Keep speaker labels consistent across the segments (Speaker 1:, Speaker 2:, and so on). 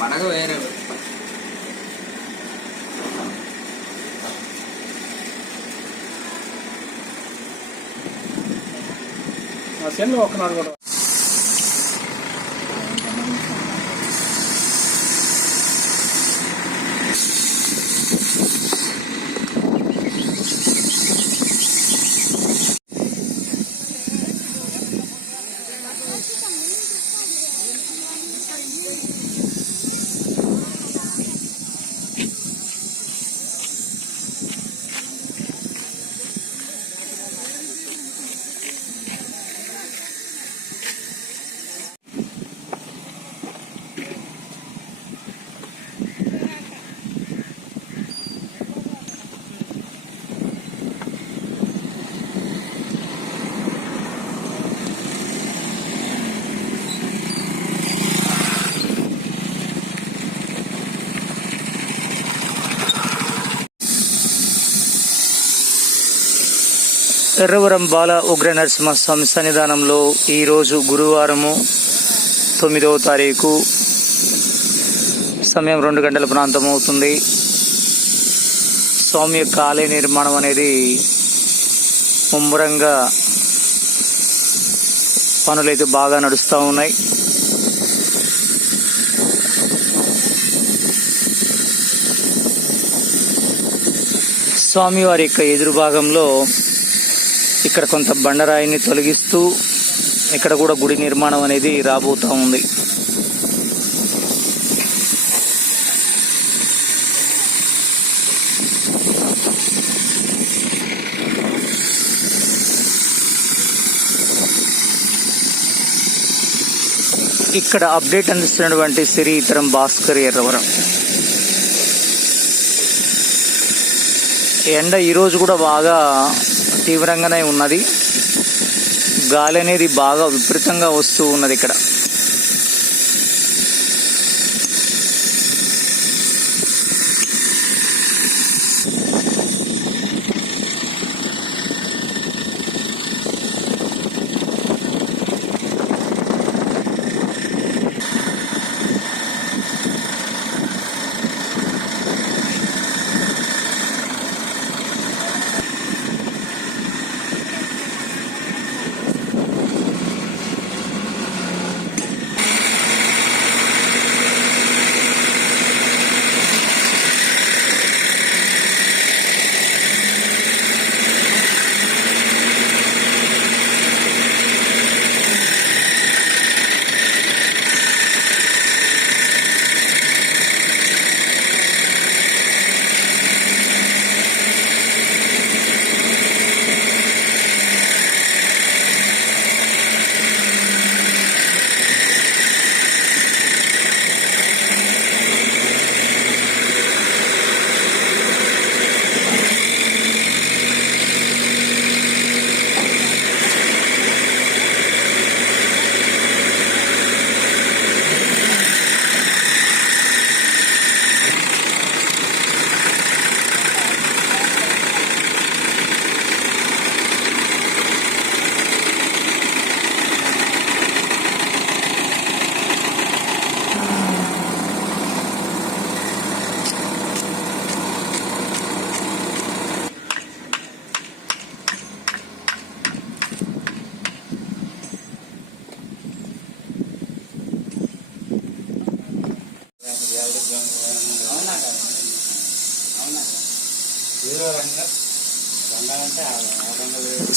Speaker 1: പടക
Speaker 2: വേറെ. സെൻ നോക്കണം അവിടെ
Speaker 3: ఎర్రవరం బాల ఉగ్ర నరసింహస్వామి సన్నిధానంలో ఈరోజు గురువారము తొమ్మిదవ తారీఖు సమయం రెండు గంటల ప్రాంతం అవుతుంది. స్వామి యొక్క ఆలయ నిర్మాణం అనేది ముమ్మరంగా పనులైతే బాగా నడుస్తూ ఉన్నాయి. స్వామివారి యొక్క ఎదురు భాగంలో ఇక్కడ కొంత బండరాయిని తొలగిస్తూ ఇక్కడ కూడా గుడి నిర్మాణం అనేది రాబోతా ఉంది. ఇక్కడ అప్డేట్ అందిస్తున్నటువంటి శ్రీ ఇతరం భాస్కర్ ఎర్రవరం. ఎండ ఈరోజు కూడా బాగా తీవ్రంగానే ఉన్నది. గాలి అనేది బాగా విపరీతంగా వస్తూ ఉన్నది ఇక్కడ.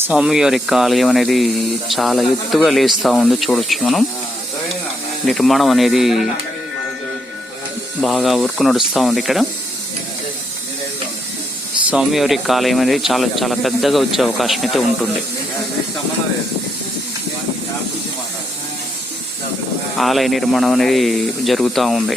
Speaker 3: స్వామి గారి కాలయం అనేది చాలా ఎత్తుగా లేస్తూ ఉంది చూడొచ్చు మనం. నిర్మాణం అనేది బాగా వర్క్ నడుస్తూ ఉంది ఇక్కడ. స్వామి వారి ఆలయం అనేది చాలా చాలా పెద్దగా వచ్చే అవకాశం అయితే ఉంటుంది. ఆలయ నిర్మాణం అనేది జరుగుతూ ఉంది.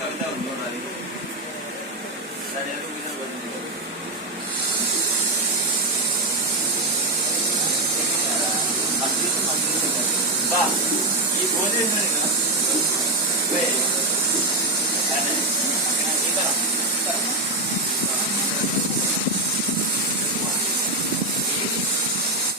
Speaker 1: कविता उनको हमारी सनेहरू